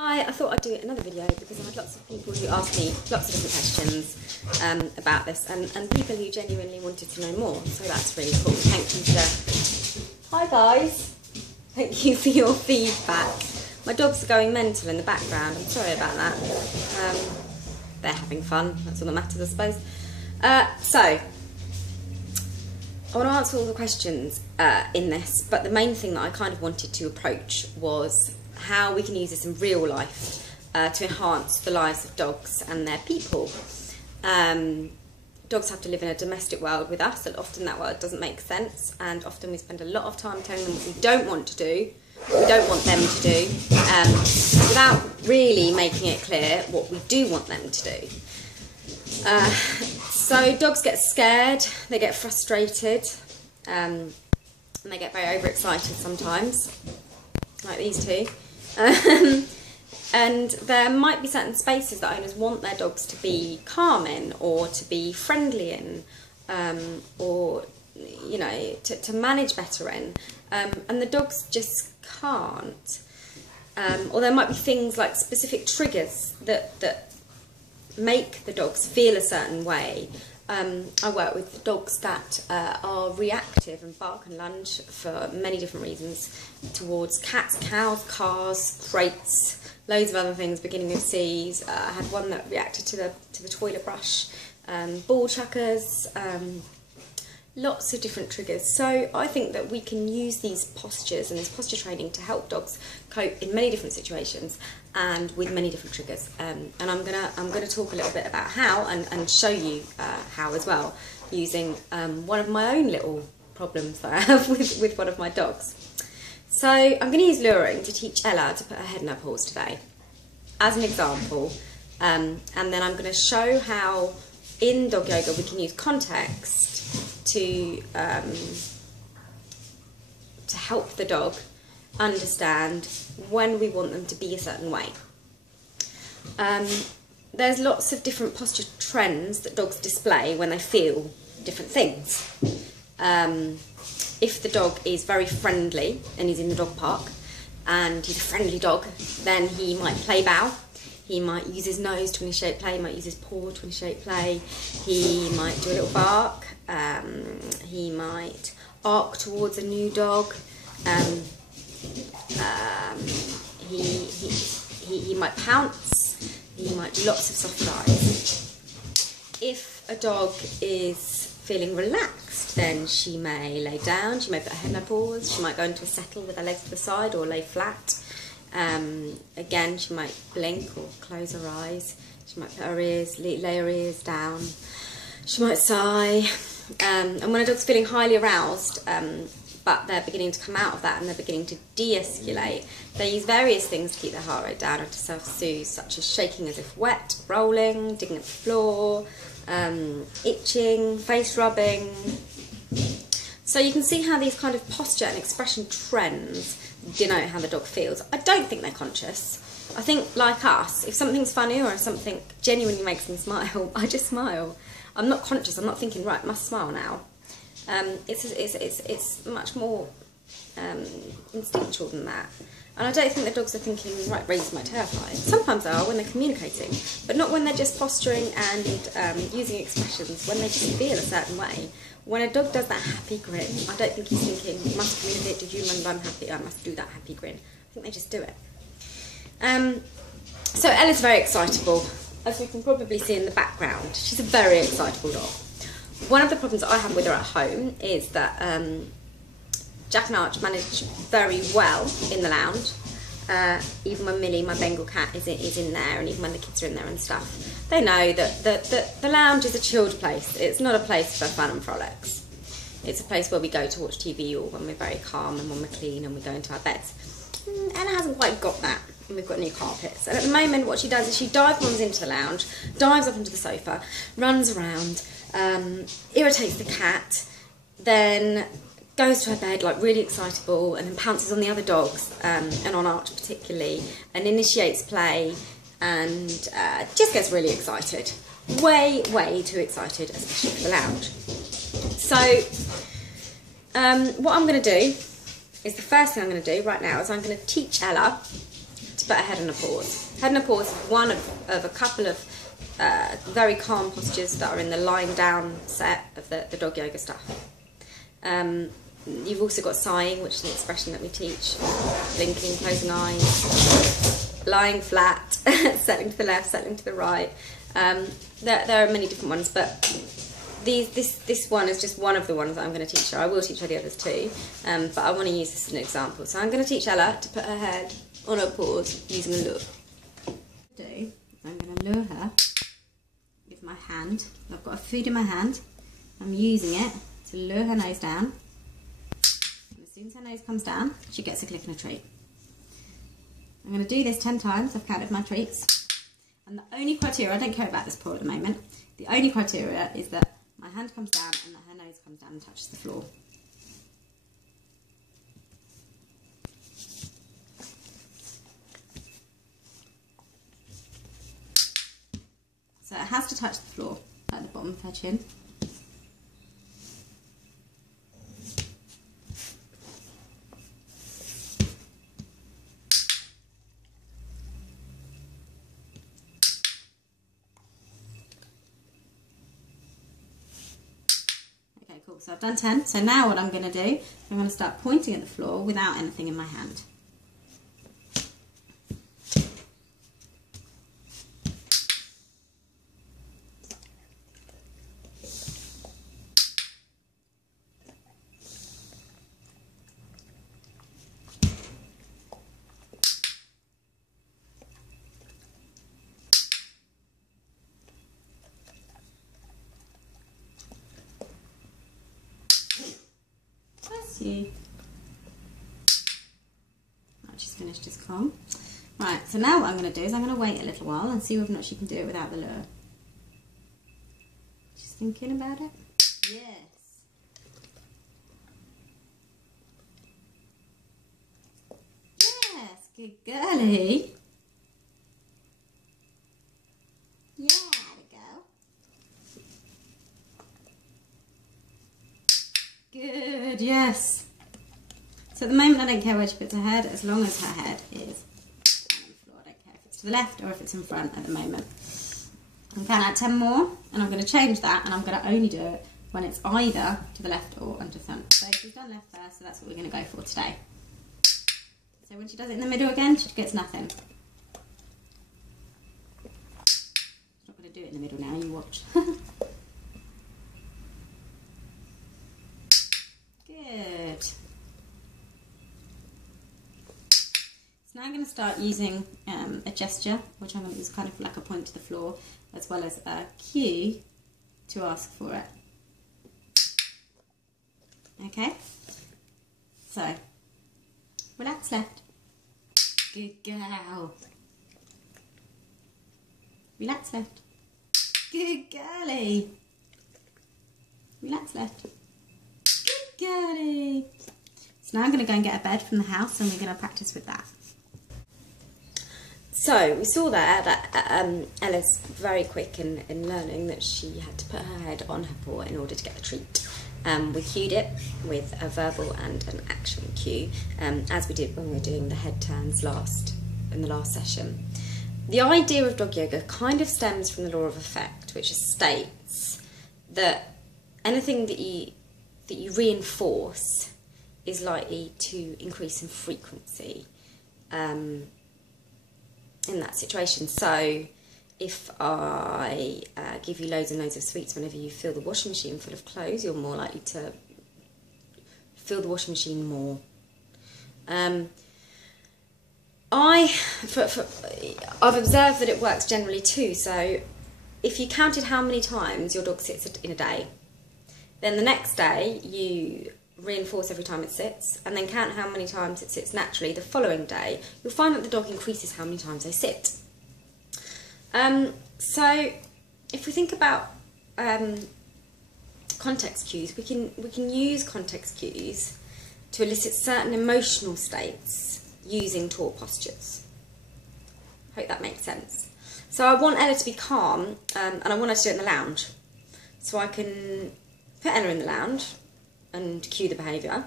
Hi, I thought I'd do another video because I had lots of people who asked me lots of different questions about this and people who genuinely wanted to know more, so that's really cool. Thank you for... Hi guys! Thank you for your feedback. My dogs are going mental in the background, I'm sorry about that. They're having fun, that's all that matters I suppose. So, I want to answer all the questions in this, but the main thing that I kind of wanted to approach was how we can use this in real life to enhance the lives of dogs and their people. Dogs have to live in a domestic world with us, and often that world doesn't make sense, and often we spend a lot of time telling them what we don't want to do, what we don't want them to do, without really making it clear what we do want them to do. So dogs get scared, they get frustrated, and they get very overexcited sometimes, like these two. And there might be certain spaces that owners want their dogs to be calm in, or to be friendly in, or you know, to manage better in, and the dogs just can't. Or there might be things like specific triggers that make the dogs feel a certain way. I work with dogs that are reactive and bark and lunge for many different reasons towards cats, cows, cars, crates, loads of other things, beginning of C's. I had one that reacted to the toilet brush, ball chuckers, lots of different triggers. So I think that we can use these postures and this posture training to help dogs cope in many different situations and with many different triggers. And I'm gonna talk a little bit about how and show you how as well, using one of my own little problems that I have with one of my dogs. So I'm going to use luring to teach Ella to put her head in her paws today, as an example, and then I'm going to show how in dog yoga we can use context to help the dog understand when we want them to be a certain way. There's lots of different posture trends that dogs display when they feel different things. If the dog is very friendly and he's in the dog park and he's a friendly dog, then he might play bow. He might use his nose to initiate play, he might use his paw to initiate play, he might do a little bark, he might arc towards a new dog, he might pounce, he might do lots of soft eyes. If a dog is feeling relaxed, then she may lay down, she may put her head in her paws, she might go into a settle with her legs to the side or lay flat. Again, she might blink or close her eyes, she might put her ears, lay her ears down, she might sigh. And when a dog's feeling highly aroused, but they're beginning to come out of that and they're beginning to de-escalate, they use various things to keep their heart rate down and to self-soothe, such as shaking as if wet, rolling, digging at the floor, itching, face rubbing. So you can see how these kind of posture and expression trends denote how the dog feels. I don't think they're conscious. I think, like us, if something's funny or if something genuinely makes me smile, I just smile. I'm not conscious, I'm not thinking, right, must smile now. It's much more instinctual than that. And I don't think the dogs are thinking, right, raise my terrified. Sometimes they are when they're communicating, but not when they're just posturing and using expressions, when they just feel a certain way. When a dog does that happy grin, I don't think he's thinking, must communicate to human, I'm happy, I must do that happy grin. I think they just do it. So Ella's very excitable, as you can probably see in the background. She's a very excitable dog. One of the problems that I have with her at home is that Jack and Arch manage very well in the lounge. Even when Millie, my Bengal cat, is in there, and even when the kids are in there and stuff, they know that the lounge is a chilled place. It's not a place for fun and frolics. It's a place where we go to watch TV, or when we're very calm and when we're clean and we go into our beds. Ella hasn't quite got that, and we've got new carpets. And at the moment what she does is she dive bombs into the lounge, dives up onto the sofa, runs around, irritates the cat, then goes to her bed like really excitable, and then pounces on the other dogs, and on Arch particularly, and initiates play, and just gets really excited. Way too excited, especially for the lounge. So what I'm going to do is, the first thing I'm going to do right now is I'm going to teach Ella to put her head on a pause. Head on a pause is one of a couple of very calm postures that are in the lying down set of the dog yoga stuff. You've also got sighing, which is an expression that we teach, blinking, closing eyes, lying flat, settling to the left, settling to the right. There are many different ones, but this one is just one of the ones that I'm going to teach her. I will teach her the others too, but I want to use this as an example. So I'm going to teach Ella to put her head on a pause using a lure. I'm going to lure her with my hand. I've got a food in my hand. I'm using it to lure her nose down. And as soon as her nose comes down, she gets a click and a treat. I'm going to do this 10 times. I've counted my treats. And the only criteria, I don't care about this paw at the moment, the only criteria is that my hand comes down and that her nose comes down and touches the floor. So it has to touch the floor at the bottom of her chin. Okay, cool. So I've done 10. So now what I'm going to do, I'm going to start pointing at the floor without anything in my hand. You. Right, she's finished his calm. Right, so now what I'm going to do is I'm going to wait a little while and see whether or not she can do it without the lure. She's thinking about it. Yes. Yes, good girlie. Yeah, there we go. Good, yes. So at the moment I don't care where she puts her head, as long as her head is on the floor. I don't care if it's to the left or if it's in front at the moment. I'm going to add 10 more, and I'm going to change that, and I'm going to only do it when it's either to the left or onto the front. So she's done left first, so that's what we're going to go for today. So when she does it in the middle again, she gets nothing. She's not going to do it in the middle now, you watch. Good. So now I'm going to start using a gesture, which I'm going to use kind of like a point to the floor, as well as a cue to ask for it. Okay? So, relax left. Good girl. Relax left. Good girlie. Relax left. Girlie. So now I'm going to go and get a bed from the house, and we're going to practice with that. So we saw there that Ella's very quick in learning that she had to put her head on her paw in order to get the treat. We cued it with a verbal and an action cue, as we did when we were doing the head turns in the last session. The idea of dog yoga kind of stems from the law of effect, which states that anything that you reinforce is likely to increase in frequency in that situation. So if I give you loads and loads of sweets whenever you fill the washing machine full of clothes, you're more likely to fill the washing machine more. I've observed that it works generally too. So if you counted how many times your dog sits in a day, then the next day you reinforce every time it sits, and then count how many times it sits naturally the following day, you'll find that the dog increases how many times they sit. So if we think about context cues, we can use context cues to elicit certain emotional states using taught postures. Hope that makes sense. So I want Ella to be calm, and I want her to do it in the lounge. So I can put Ella in the lounge and cue the behaviour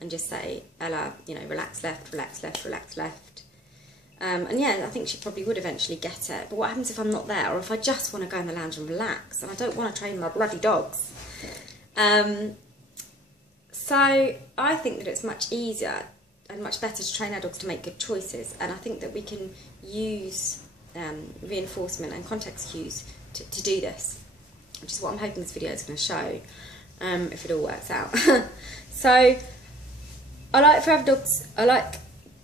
and just say, Ella, you know, relax left, relax left, relax left. And yeah, I think she probably would eventually get it. But what happens if I'm not there, or if I just want to go in the lounge and relax, and I don't want to train my bloody dogs? So I think that it's much easier and much better to train our dogs to make good choices. And I think that we can use reinforcement and context cues to do this, which is what I'm hoping this video is going to show, if it all works out. So I like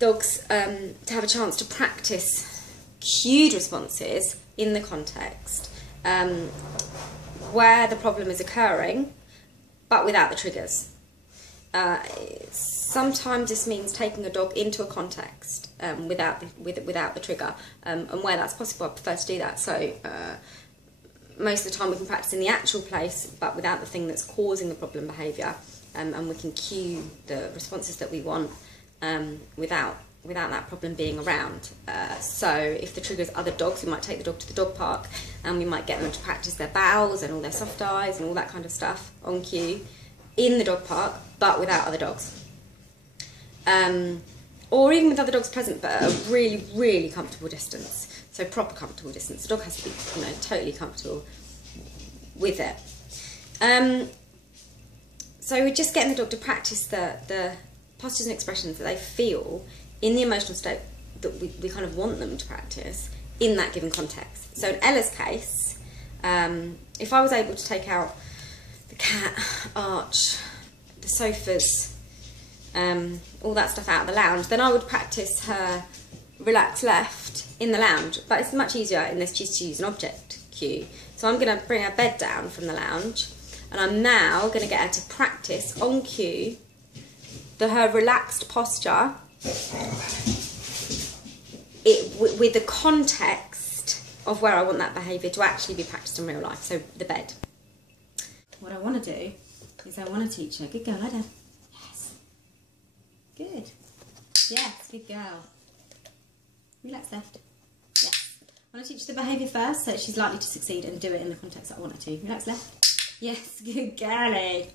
dogs to have a chance to practice cued responses in the context where the problem is occurring, but without the triggers. Sometimes this means taking a dog into a context without the trigger, and where that's possible, I prefer to do that. So most of the time we can practice in the actual place, but without the thing that's causing the problem behaviour, and we can cue the responses that we want without that problem being around. So if the trigger's other dogs, we might take the dog to the dog park, and we might get them to practice their bows and all their soft eyes and all that kind of stuff on cue in the dog park, but without other dogs. Or even with other dogs present, but at a really, really comfortable distance. So proper comfortable distance. The dog has to be, totally comfortable with it. So we're just getting the dog to practice the postures and expressions that they feel in the emotional state that we kind of want them to practice in that given context. So in Ella's case, if I was able to take out the cat, Arch, the sofas, all that stuff out of the lounge, then I would practice her relax left in the lounge. But it's much easier in this choose to use an object cue. So I'm going to bring her bed down from the lounge, and I'm now going to get her to practice on cue her relaxed posture with the context of where I want that behaviour to actually be practiced in real life, so the bed. What I want to do is I want to teach her, good girl, lie down. Yes. Good. Yes, good girl. Relax left. Yes. I want to teach the behaviour first so she's likely to succeed and do it in the context that I want her to. Relax left. Yes, good girlie.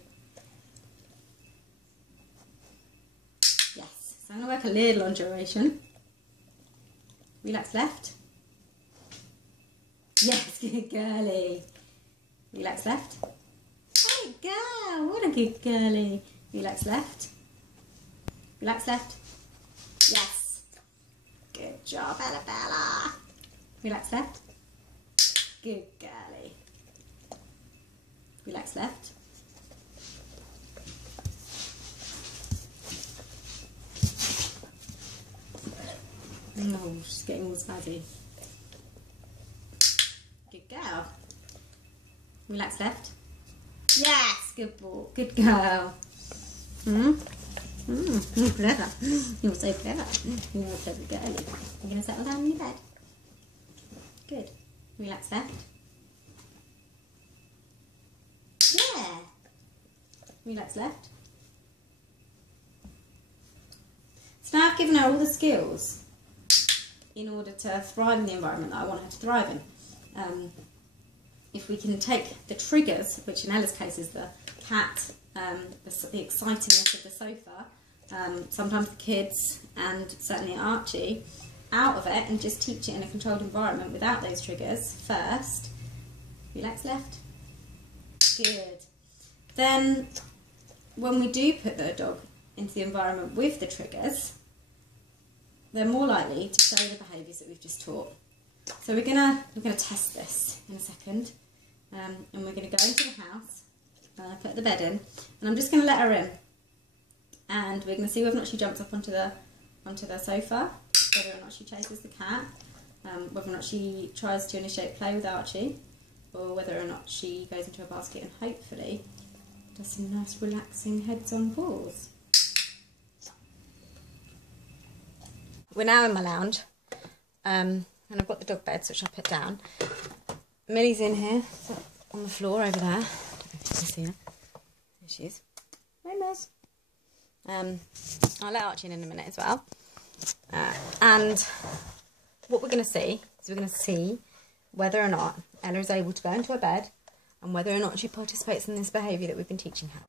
Yes. So I'm going to work a little on duration. Relax left. Yes, good girlie. Relax left. Good girl. What a good girlie. Relax left. Relax left. Yes. Good job, Bella. Relax left. Good girlie. Relax left. Oh, she's getting all spazzy. Good girl. Relax left. Yes, good ball. Good girl. Clever. You're so clever. You're a clever girlie. You're going to settle down in your bed. Good. Relax left. Yeah. Relax left. So now I've given her all the skills in order to thrive in the environment that I want her to thrive in. If we can take the triggers, which in Ella's case is the cat, the excitingness of the sofa, sometimes the kids, and certainly Archie, out of it and just teach it in a controlled environment without those triggers first. Relax left. Good. Then when we do put the dog into the environment with the triggers, they're more likely to show the behaviours that we've just taught. So we're gonna test this in a second, and we're gonna go into the house, put the bed in, and I'm just gonna let her in, and we're gonna see whether or not she jumps up onto the sofa, whether or not she chases the cat, whether or not she tries to initiate play with Archie, or whether or not she goes into a basket and hopefully does some nice relaxing heads-on paws. We're now in my lounge, and I've got the dog beds which I put down. Millie's in here, so on the floor over there. I don't know if you can see her. There she is. Hey, Miss. I'll let Archie in a minute as well. And what we're going to see is we're going to see whether or not Ella is able to go into her bed and whether or not she participates in this behaviour that we've been teaching her.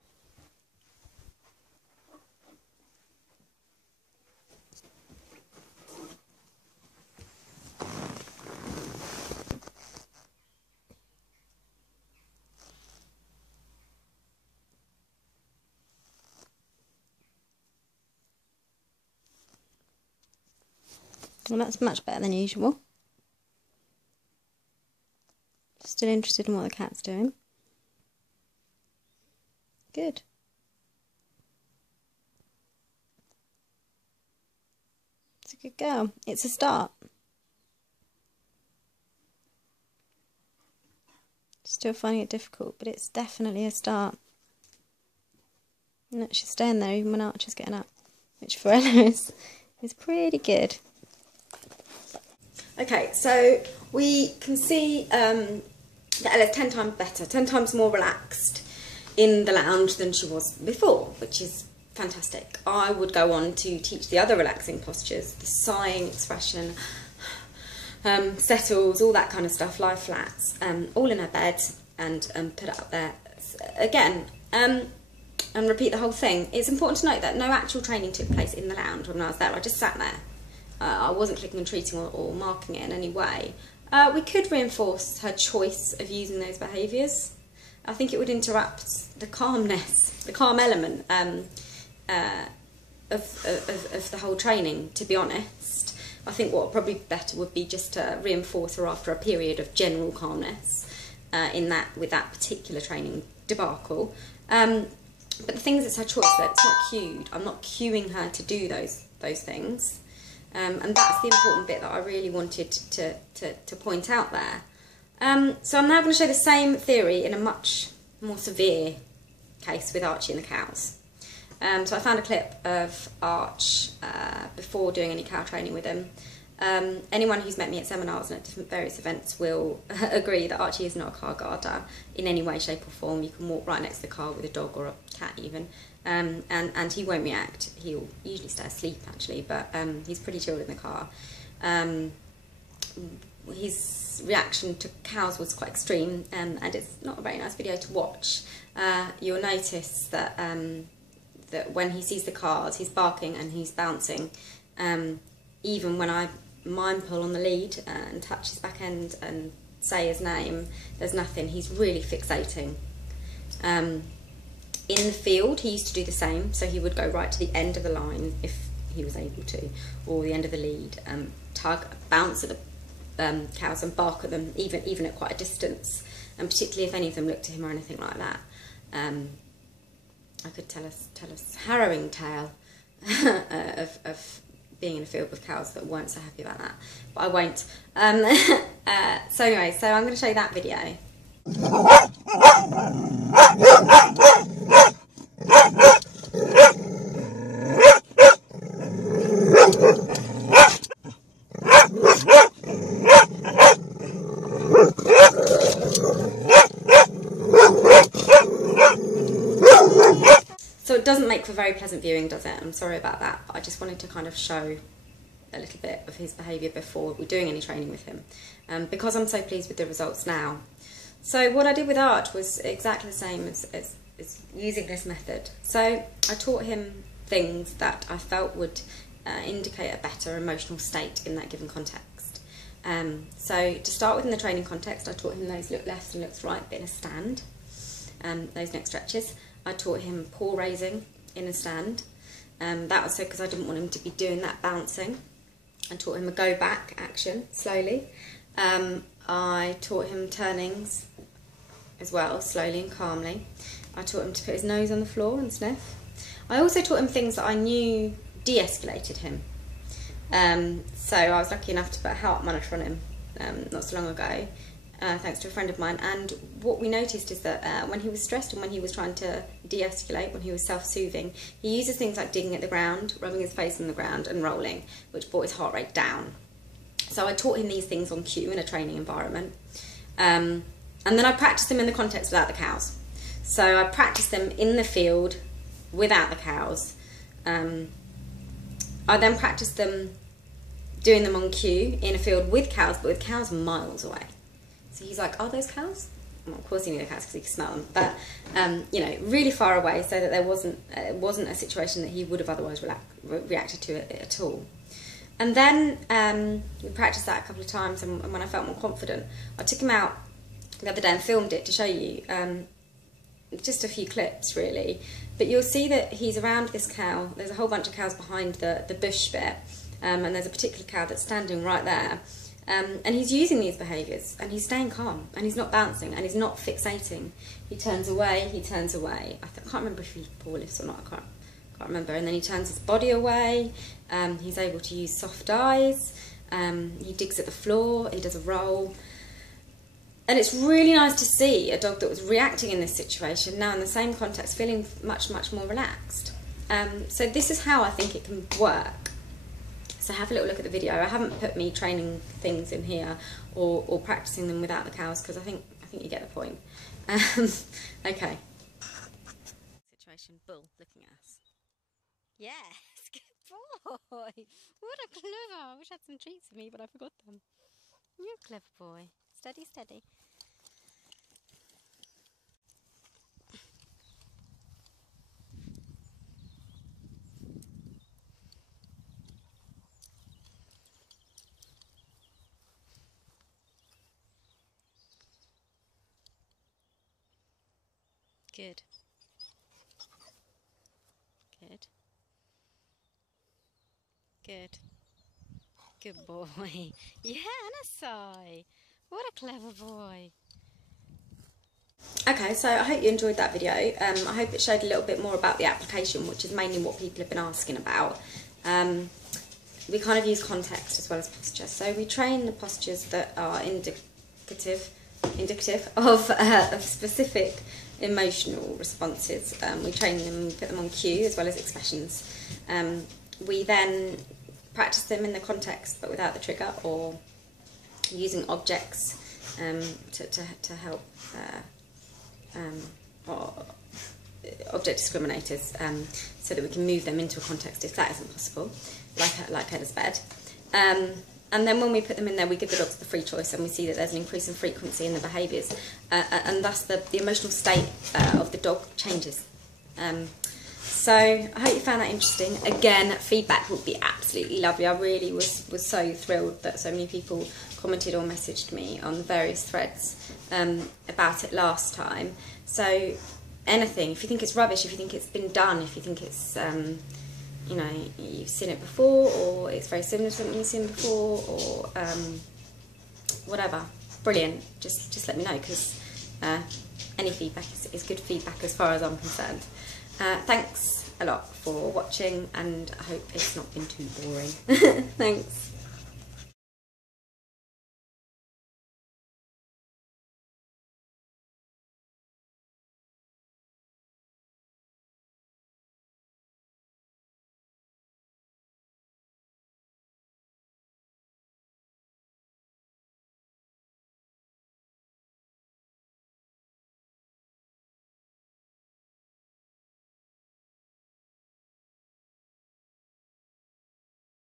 Well, that's much better than usual. Still interested in what the cat's doing. Good. It's a good girl. It's a start. Still finding it difficult, but it's definitely a start. And she's staying there even when Archer's getting up, which for Ella is pretty good. Okay, so we can see that Ella's 10 times better, 10 times more relaxed in the lounge than she was before, which is fantastic. I would go on to teach the other relaxing postures, the sighing expression, settles, all that kind of stuff, lie flats, all in her bed, and put it up there again, and repeat the whole thing. It's important to note that no actual training took place in the lounge when I was there. I just sat there. I wasn't clicking and treating or marking it in any way. We could reinforce her choice of using those behaviours. I think it would interrupt the calmness, the calm element of the whole training, to be honest. I think what probably better would be just to reinforce her after a period of general calmness with that particular training debacle. But the thing is, it's her choice, that it's not cued. I'm not cueing her to do those things. And that's the important bit that I really wanted to point out there. So I'm now going to show the same theory in a much more severe case with Archie and the cows. So I found a clip of Arch before doing any cow training with him. Anyone who's met me at seminars and at different various events will agree that Archie is not a car guarder in any way, shape or form. You can walk right next to the car with a dog or a cat even, and he won't react. He'll usually stay asleep actually, but he's pretty chilled in the car. His reaction to cows was quite extreme, and it's not a very nice video to watch. You'll notice that that when he sees the cars, he's barking and he's bouncing. Even when I mime pull on the lead and touch his back end and say his name, there's nothing. He's really fixating. In the field, he used to do the same, so he would go right to the end of the line if he was able to, or the end of the lead, tug, bounce at the cows and bark at them, even at quite a distance, and particularly if any of them looked at him or anything like that. I could tell us harrowing tale of being in a field with cows that weren't so happy about that, but I won't. So anyway, so I'm going to show you that video. So it doesn't make for very pleasant viewing, does it? I'm sorry about that, but I just wanted to kind of show a little bit of his behaviour before we're doing any training with him, because I'm so pleased with the results now. So what I did with Arch was exactly the same as using this method. So I taught him things that I felt would indicate a better emotional state in that given context. So to start with, in the training context, I taught him those look left and looks right, but in a stand, those neck stretches. I taught him paw raising in a stand. That was so because I didn't want him to be doing that bouncing. I taught him a go back action slowly. I taught him turnings as well, slowly and calmly. I taught him to put his nose on the floor and sniff. I also taught him things that I knew de-escalated him. So I was lucky enough to put a heart monitor on him not so long ago, thanks to a friend of mine, and what we noticed is that when he was stressed and when he was trying to de-escalate, when he was self-soothing, he uses things like digging at the ground, rubbing his face on the ground and rolling, which brought his heart rate down. So I taught him these things on cue in a training environment, and then I practiced them in the context without the cows. So I practiced them in the field without the cows. I then practiced them doing them on cue in a field with cows, but with cows miles away. So he's like, are those cows? Well, of course he knew the cows because he could smell them, but you know, really far away, so that there wasn't a situation that he would have otherwise reacted to it at all. And then we practiced that a couple of times, and when I felt more confident, I took him out the other day and filmed it to show you, just a few clips really, but you'll see that he's around this cow. There's a whole bunch of cows behind the bush bit, and there's a particular cow that's standing right there, and he's using these behaviours, and he's staying calm, and he's not bouncing, and he's not fixating. He turns away, he turns away. I can't remember if he paw lifts or not, I can't remember. And then he turns his body away, he's able to use soft eyes, he digs at the floor, he does a roll. And it's really nice to see a dog that was reacting in this situation, now in the same context, feeling much, much more relaxed. So this is how I think it can work. So have a little look at the video. I haven't put me training things in here or practicing them without the cows, because I think you get the point. Okay. Situation, Bull looking at us. Yes, good boy. What a clever. I wish I had some treats for me, but I forgot them. You're a clever boy. Steady, steady. Good. Good. Good. Good boy. Yeah, Anasai. What a clever boy. Okay, so I hope you enjoyed that video. I hope it showed a little bit more about the application, which is mainly what people have been asking about. We kind of use context as well as posture. So we train the postures that are indicative of specific emotional responses. We train them, put them on cue as well as expressions. We then practice them in the context but without the trigger, or using objects to help, or object discriminators, so that we can move them into a context if that isn't possible, like Heada's bed. And then when we put them in there, we give the dogs the free choice, and we see that there's an increase in frequency in the behaviours, and thus the emotional state of the dog changes. So I hope you found that interesting. Again, feedback would be absolutely lovely. I really was so thrilled that so many people commented or messaged me on the various threads about it last time. So anything, if you think it's rubbish, if you think it's been done, if you think it's you know, you've seen it before, or it's very similar to something you've seen before, or whatever, brilliant, just let me know, because any feedback is good feedback as far as I'm concerned. Thanks a lot for watching, and I hope it's not been too boring. Thanks.